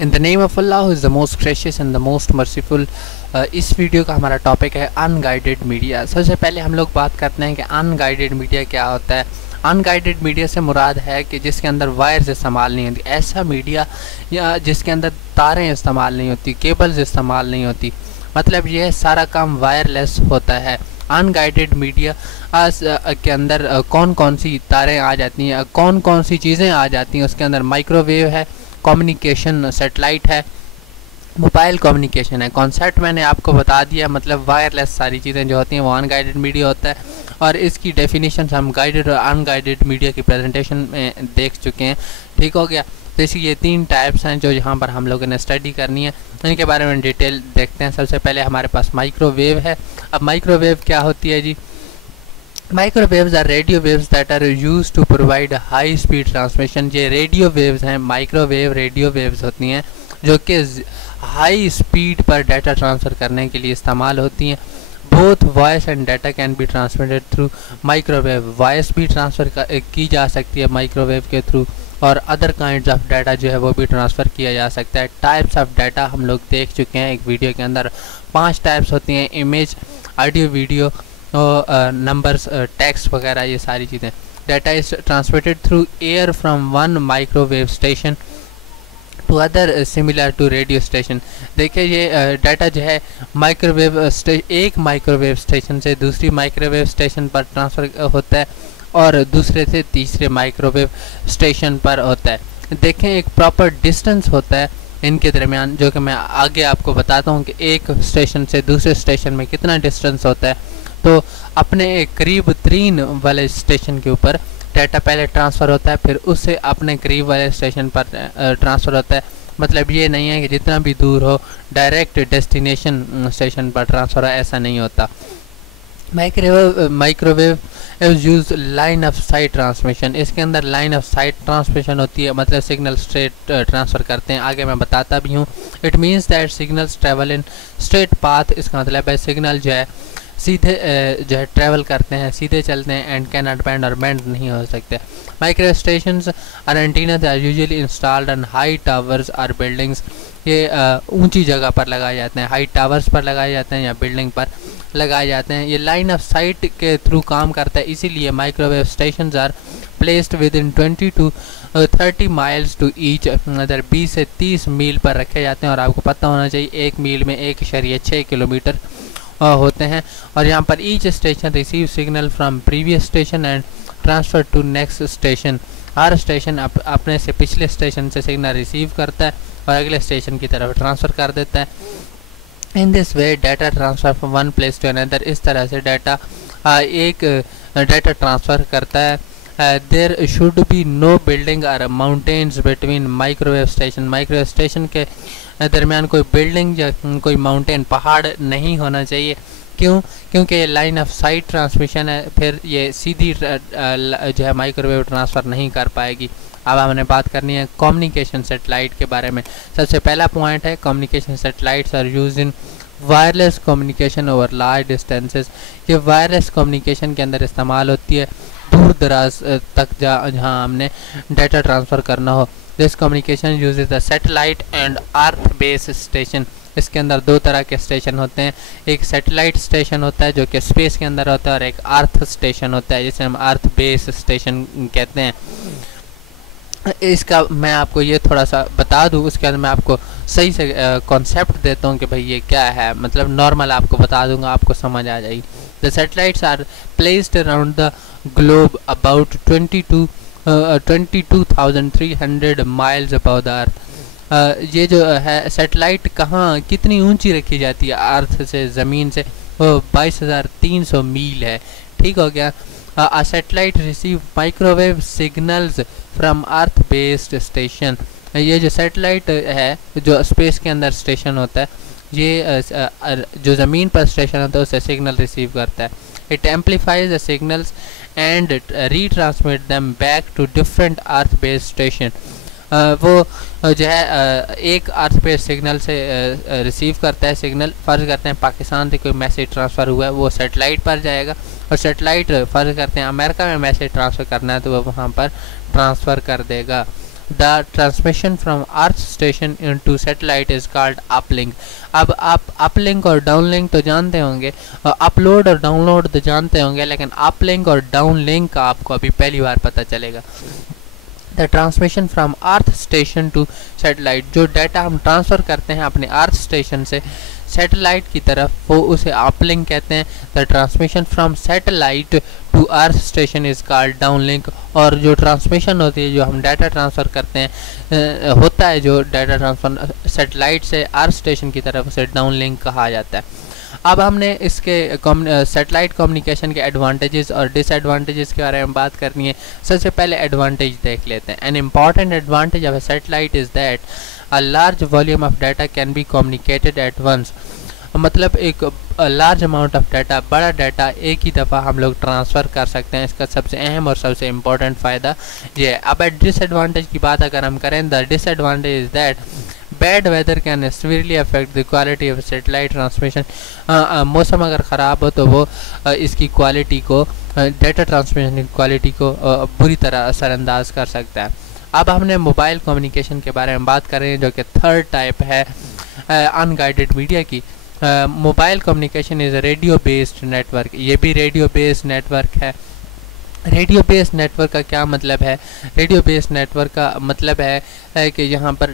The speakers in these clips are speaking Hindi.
In the name of Allah is the most gracious and the most merciful. इस वीडियो का हमारा टॉपिक है अनगाइडेड मीडिया। सबसे पहले हम लोग बात करते हैं कि अनगाइडेड मीडिया क्या होता है। अनगाइडेड मीडिया से मुराद है कि जिसके अंदर वायर्स इस्तेमाल नहीं होती, ऐसा मीडिया या जिसके अंदर तारें इस्तेमाल नहीं होती, केबल्स इस्तेमाल नहीं होती, मतलब यह सारा काम वायरलेस होता है। अनगाइडेड मीडिया के अंदर कौन कौन सी तारें आ जाती हैं, कौन कौन सी चीज़ें आ जाती हैं, उसके अंदर माइक्रोवेव है, कम्युनिकेशन सैटेलाइट है, मोबाइल कम्युनिकेशन है। कॉन्सेप्ट मैंने आपको बता दिया, मतलब वायरलेस सारी चीज़ें जो होती हैं वो अनगाइडेड मीडिया होता है। और इसकी डेफिनेशन हम गाइडेड और अनगाइडेड मीडिया की प्रेजेंटेशन में देख चुके हैं, ठीक हो गया। तो इसकी ये 3 टाइप्स हैं जो यहाँ पर हम लोगों ने स्टडी करनी है, इनके बारे में डिटेल देखते हैं। सबसे पहले हमारे पास माइक्रोवेव है। अब माइक्रोवेव क्या होती है जी? Microwaves are radio waves that are used to provide high speed transmission. ये रेडियो वेव्स हैं, माइक्रोवेव रेडियो वेव्स होती हैं जो कि हाई स्पीड पर डाटा ट्रांसफ़र करने के लिए इस्तेमाल होती हैं। Both voice and data can be transmitted through microwave. Voice भी ट्रांसफ़र की जा सकती है माइक्रोवेव के थ्रू, और अदर काइंड्स ऑफ डाटा जो है वो भी ट्रांसफ़र किया जा सकता है। टाइप्स ऑफ डाटा हम लोग देख चुके हैं एक वीडियो के अंदर। 5 टाइप्स होती हैं: image, audio, video, numbers, text वगैरह, ये सारी चीज़ें। Data is transmitted through air from one microwave station to other similar to radio station. देखिए ये डाटा जो है एक माइक्रोवेव स्टेशन से दूसरी माइक्रोवेव स्टेशन पर ट्रांसफ़र होता है और दूसरे से तीसरे माइक्रोवेव स्टेशन पर होता है। देखें एक प्रॉपर डिस्टेंस होता है इनके दरमियान, जो कि मैं आगे आपको बताता हूँ कि एक स्टेशन से दूसरे स्टेशन में कितना डिस्टेंस होता है। तो अपने करीब तरीन वाले स्टेशन के ऊपर डाटा पहले ट्रांसफ़र होता है, फिर उससे अपने करीब वाले स्टेशन पर ट्रांसफ़र होता है। मतलब ये नहीं है कि जितना भी दूर हो डायरेक्ट डेस्टिनेशन स्टेशन पर ट्रांसफ़र हो, ऐसा नहीं होता। Microwave is use line of site transmission. इसके अंदर लाइन ऑफ साइट ट्रांसमिशन होती है, मतलब सिग्नल स्ट्रेट ट्रांसफ़र करते हैं। आगे मैं बताता भी हूँ। It means that signals travel in straight path. इसका मतलब है सिग्नल जो है सीधे जो है ट्रैवल करते हैं, सीधे चलते हैं, एंड कैन नॉट बेंड और बेंड नहीं हो सकते। माइक्रो स्टेशंस और antennas are usually installed on high towers और बिल्डिंग्स। ये ऊंची जगह पर लगाए जाते हैं, हाई टावर्स पर लगाए जाते हैं या बिल्डिंग पर लगाए जाते हैं। ये लाइन ऑफ साइट के थ्रू काम करता है, इसीलिए microwave stations are placed within 20 to 30 miles to each. Other 20 से 30 मील पर रखे जाते हैं। और आपको पता होना चाहिए 1 मील में 1.6 किलोमीटर होते हैं। और यहाँ पर each station receive signal from previous station and transfer to next station. हर स्टेशन अपने से पिछले स्टेशन से सिग्नल रिसीव करता है और अगले स्टेशन की तरफ ट्रांसफ़र कर देता है। In this way data transfer from one place to another. इस तरह से डाटा एक डाटा ट्रांसफ़र करता है। There should be no building और mountains between microwave station. Microwave station के दरमियान कोई बिल्डिंग या कोई माउंटेन, पहाड़ नहीं होना चाहिए। क्यों? क्योंकि ये लाइन ऑफ साइट ट्रांसमिशन है, फिर ये सीधी जो है माइक्रोवेव ट्रांसफ़र नहीं कर पाएगी। अब हमने बात करनी है कम्युनिकेशन सैटेलाइट के बारे में। सबसे पहला पॉइंट है communication satellites are used in wireless communication over large distances. ये वायरलेस कम्युनिकेशन के अंदर इस्तेमाल होती है दूर दराज तक जहाँ हमने डाटा ट्रांसफ़र करना हो। This communication uses the satellite and earth base station. इसके अंदर 2 तरह के स्टेशन होते हैं। एक सैटेलाइट स्टेशन होता है जो कि स्पेस के अंदर होता है, और एक अर्थ स्टेशन होता है जिसे हम अर्थ बेस स्टेशन कहते हैं। इसका मैं आपको ये थोड़ा सा बता दूँ, उसके बाद मैं आपको सही से कॉन्सेप्ट देता हूँ कि भाई ये क्या है, मतलब नॉर्मल आपको बता दूँगा, आपको समझ आ जाएगी। The satellites are placed around the globe about 22,300 miles above the earth. ये जो है सैटेलाइट कहाँ कितनी ऊंची रखी जाती है अर्थ से, ज़मीन से, वो 22,300 मील है, ठीक हो गया। A satellite receive microwave signals from earth based station. ये जो सैटेलाइट है जो स्पेस के अंदर स्टेशन होता है, ये जो ज़मीन पर स्टेशन होता है उससे सिग्नल रिसीव करता है। It amplifies the signals and retransmit them back to different earth based station. वो जो है एक अर्थ पे सिग्नल से रिसीव करता है सिग्नल। फ़र्ज़ करते हैं पाकिस्तान से कोई मैसेज ट्रांसफ़र हुआ है, वो सैटेलाइट पर जाएगा, और सैटेलाइट फ़र्ज़ करते हैं अमेरिका में मैसेज ट्रांसफ़र करना है तो वो वहाँ पर ट्रांसफ़र कर देगा। The transmission from earth station into satellite is called uplink. अब आप अपलिंक और डाउनलिंक तो जानते होंगे, अपलोड और डाउनलोड तो जानते होंगे, लेकिन अपलिंक और डाउनलिंक का आपको अभी पहली बार पता चलेगा। The transmission from earth station to satellite, जो डाटा हम ट्रांसफ़र करते हैं अपने अर्थ स्टेशन से सैटेलाइट की तरफ, वो उसे अपलिंक कहते हैं। The transmission from satellite to earth station is called downlink. और जो ट्रांसमिशन होती है, जो हम डाटा ट्रांसफ़र करते हैं होता है, जो डाटा ट्रांसफ़र सैटेलाइट से अर्थ स्टेशन की तरफ, उसे डाउनलिंक कहा जाता है। अब हमने इसके सैटेलाइट कम्युनिकेशन के एडवांटेजेस और डिसएडवांटेजेस के बारे में बात करनी है। सबसे पहले एडवांटेज देख लेते हैं। An important advantage of a satellite is that a large volume of data can be communicated at once. मतलब एक लार्ज अमाउंट ऑफ डाटा, बड़ा डाटा एक ही दफ़ा हम लोग ट्रांसफ़र कर सकते हैं। इसका सबसे अहम और सबसे इम्पॉर्टेंट फ़ायदा ये है। अब डिसएडवांटेज की बात अगर हम करें, the disadvantage is that bad weather can severely affect the quality of satellite transmission. मौसम अगर ख़राब हो तो वो इसकी क्वालिटी को, डाटा ट्रांसमिशन की क्वालिटी को बुरी तरह असरअंदाज कर सकता है। अब हमने मोबाइल कम्युनिकेशन के बारे में बात कर रहे हैं, जो कि थर्ड टाइप है अनगाइडेड मीडिया की। Mobile communication is radio based network. ये भी रेडियो बेस्ड नेटवर्क है। रेडियो बेस्ड नेटवर्क का क्या मतलब है? रेडियो बेस्ड नेटवर्क का मतलब है कि यहाँ पर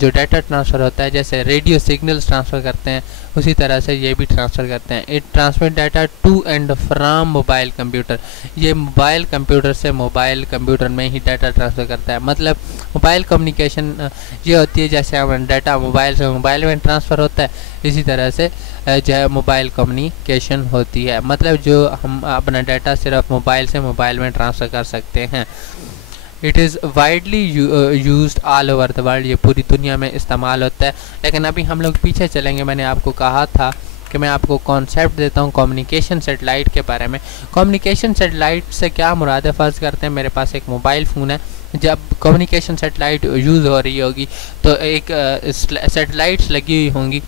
जो डाटा ट्रांसफ़र होता है, जैसे रेडियो सिग्नल्स ट्रांसफ़र करते हैं, उसी तरह से ये भी ट्रांसफ़र करते हैं। It transmit data to and from mobile computer. ये मोबाइल कंप्यूटर से मोबाइल कंप्यूटर में ही डाटा ट्रांसफ़र करता है। मतलब मोबाइल कम्युनिकेशन ये होती है, जैसे हम डाटा मोबाइल से मोबाइल में ट्रांसफ़र होता है, इसी तरह से जो है मोबाइल कम्युनिकेशन होती है। मतलब जो हम अपना डाटा सिर्फ मोबाइल से मोबाइल में ट्रांसफ़र कर सकते हैं। It is widely used all over the world. ये पूरी दुनिया में इस्तेमाल होता है। लेकिन अभी हम लोग पीछे चलेंगे। मैंने आपको कहा था कि मैं आपको कॉन्सेप्ट देता हूँ कम्युनिकेशन सैटेलाइट के बारे में। कम्युनिकेशन सैटेलाइट से क्या मुराद है? फ़र्ज़ करते हैं मेरे पास एक मोबाइल फ़ोन है। जब कम्युनिकेशन सैटेलाइट यूज़ हो रही होगी तो एक सैटेलाइट्स लगी हुई होंगी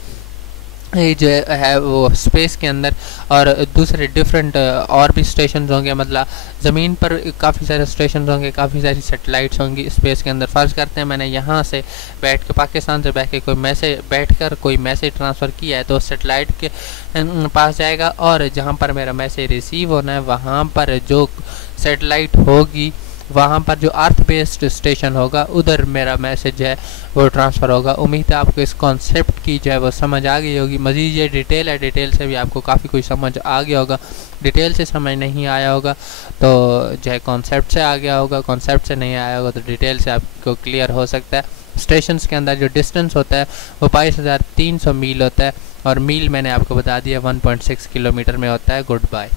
जो है वो स्पेस के अंदर, और दूसरे डिफरेंट और भी स्टेशन होंगे। मतलब ज़मीन पर काफ़ी सारे स्टेशन होंगे, काफ़ी सारी सैटेलाइट्स होंगी स्पेस के अंदर। फ़र्ज़ करते हैं मैंने यहाँ से बैठ के, पाकिस्तान से बैठ के कोई मैसेज ट्रांसफ़र किया है, तो सैटेलाइट के पास जाएगा, और जहाँ पर मेरा मैसेज रिसीव होना है वहाँ पर जो सैटेलाइट होगी, वहाँ पर जो अर्थ बेस्ड स्टेशन होगा, उधर मेरा मैसेज है वो ट्रांसफ़र होगा। उम्मीद है आपको इस कॉन्सेप्ट की जो है वो समझ आ गई होगी। मज़ीद ये डिटेल है, डिटेल से भी आपको काफ़ी कुछ समझ आ गया होगा। डिटेल से समझ नहीं आया होगा तो जो है कॉन्सेप्ट से आ गया होगा, कॉन्सेप्ट से नहीं आया होगा तो डिटेल से आपको क्लियर हो सकता है। स्टेशंस के अंदर जो डिस्टेंस होता है वो 22,300 मील होता है, और मील मैंने आपको बता दिया 1.6 किलोमीटर में होता है। Good bye.